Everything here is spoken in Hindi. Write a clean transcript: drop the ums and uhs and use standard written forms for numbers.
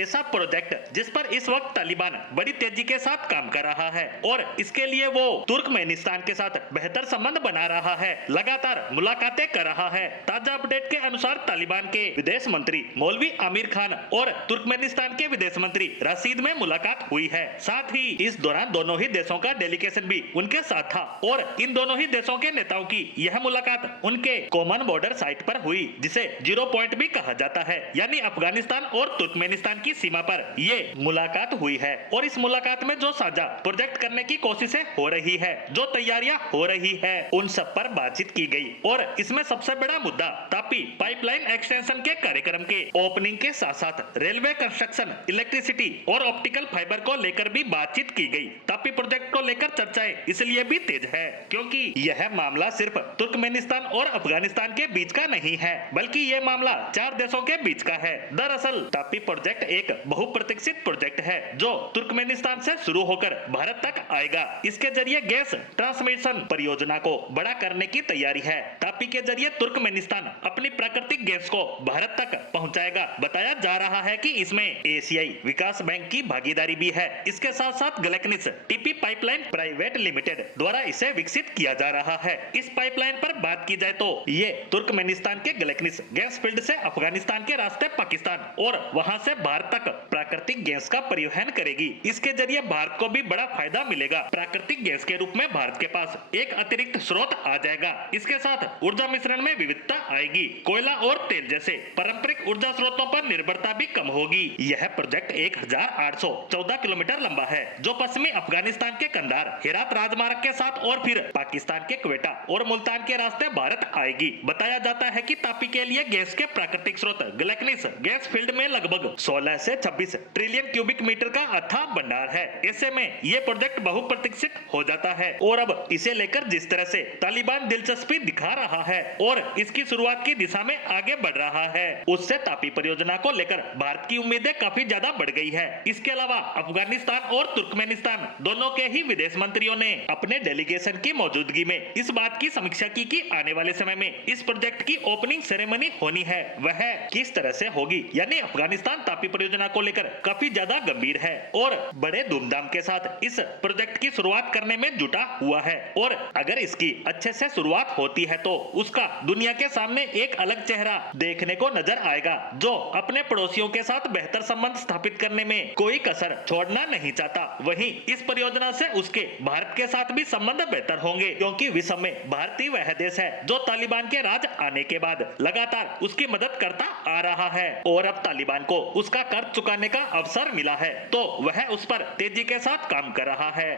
ऐसा प्रोजेक्ट जिस पर इस वक्त तालिबान बड़ी तेजी के साथ काम कर रहा है और इसके लिए वो तुर्कमेनिस्तान के साथ बेहतर संबंध बना रहा है, लगातार मुलाकातें कर रहा है। ताजा अपडेट के अनुसार तालिबान के विदेश मंत्री मौलवी आमिर खान और तुर्कमेनिस्तान के विदेश मंत्री रशीद में मुलाकात हुई है। साथ ही इस दौरान दोनों ही देशों का डेलीगेशन भी उनके साथ था और इन दोनों ही देशों के नेताओं की यह मुलाकात उनके कॉमन बॉर्डर साइट पर हुई, जिसे जीरो पॉइंट भी कहा जाता है, यानी अफगानिस्तान और तुर्कमेनिस्तान की सीमा पर ये मुलाकात हुई है। और इस मुलाकात में जो साझा प्रोजेक्ट करने की कोशिशें हो रही है, जो तैयारियां हो रही है, उन सब पर बातचीत की गई। और इसमें सबसे बड़ा मुद्दा तापी पाइपलाइन एक्सटेंशन के कार्यक्रम के ओपनिंग के साथ साथ रेलवे कंस्ट्रक्शन, इलेक्ट्रिसिटी और ऑप्टिकल फाइबर को लेकर भी बातचीत की गई। तापी प्रोजेक्ट को लेकर चर्चाएं इसलिए भी तेज है क्योंकि यह मामला सिर्फ तुर्कमेनिस्तान और अफगानिस्तान के बीच का नहीं है, बल्कि ये मामला 4 देशों के बीच का है। दरअसल तापी प्रोजेक्ट एक बहुप्रतीक्षित प्रोजेक्ट है जो तुर्कमेनिस्तान से शुरू होकर भारत तक आएगा। इसके जरिए गैस ट्रांसमिशन परियोजना को बड़ा करने की तैयारी है। तापी के जरिए तुर्कमेनिस्तान अपनी प्राकृतिक गैस को भारत तक पहुंचाएगा। बताया जा रहा है कि इसमें एशियाई विकास बैंक की भागीदारी भी है। इसके साथ साथ गलेकनिस टीपी पाइपलाइन प्राइवेट लिमिटेड द्वारा इसे विकसित किया जा रहा है। इस पाइपलाइन पर बात की जाए तो ये तुर्कमेनिस्तान के गलेकनिस गैस फील्ड से अफगानिस्तान के रास्ते पाकिस्तान और वहां से भारत तक प्राकृतिक गैस का परिवहन करेगी। इसके जरिए भारत को भी बड़ा फायदा मिलेगा। प्राकृतिक गैस के रूप में भारत के पास एक अतिरिक्त स्रोत आ जाएगा। इसके साथ ऊर्जा मिश्रण में विविधता आएगी। कोयला और तेल जैसे पारंपरिक ऊर्जा स्रोतों पर निर्भरता भी कम होगी। यह प्रोजेक्ट 1814 किलोमीटर लंबा है जो पश्चिमी अफगानिस्तान के कंधार हेरात राजमार्ग के साथ और फिर पाकिस्तान के क्वेटा और मुल्तान के रास्ते भारत आएगी। बताया जाता है कि तापी के लिए गैस के प्राकृतिक स्रोत गलेकनिस गैस फील्ड में लगभग 16 से 26 ट्रिलियन क्यूबिक मीटर का अथाह भंडार है। ऐसे में ये प्रोजेक्ट बहुप्रतीक्षित हो जाता है और अब इसे लेकर जिस तरह से तालिबान दिलचस्पी दिखा रहा है और इसकी शुरुआत की दिशा में आगे बढ़ रहा है, उससे तापी परियोजना को लेकर भारत की उम्मीदें काफी ज्यादा बढ़ गई है। इसके अलावा अफगानिस्तान और तुर्कमेनिस्तान दोनों के ही विदेश मंत्रियों ने अपने डेलीगेशन की मौजूदगी में इस बात की समीक्षा की कि आने वाले समय में इस प्रोजेक्ट की ओपनिंग सेरेमनी होनी है, वह किस तरह से होगी। यानी अफगानिस्तान तापी परियोजना को लेकर काफी ज्यादा गंभीर है और बड़े धूमधाम के साथ इस प्रोजेक्ट की शुरुआत करने में जुटा हुआ है। और अगर इसकी अच्छे से शुरुआत होती है तो उसका दुनिया के सामने एक अलग चेहरा देखने को नजर आएगा, जो अपने पड़ोसियों के साथ बेहतर संबंध स्थापित करने में कोई कसर छोड़ना नहीं चाहता। वहीं इस परियोजना से उसके भारत के साथ भी संबंध बेहतर होंगे क्योंकि विश्व में भारत ही वह देश है जो तालिबान के राज आने के बाद लगातार उसकी मदद करता आ रहा है और अब तालिबान को उसका कर्ज चुकाने का अवसर मिला है तो वह उस पर तेजी के साथ काम कर रहा है।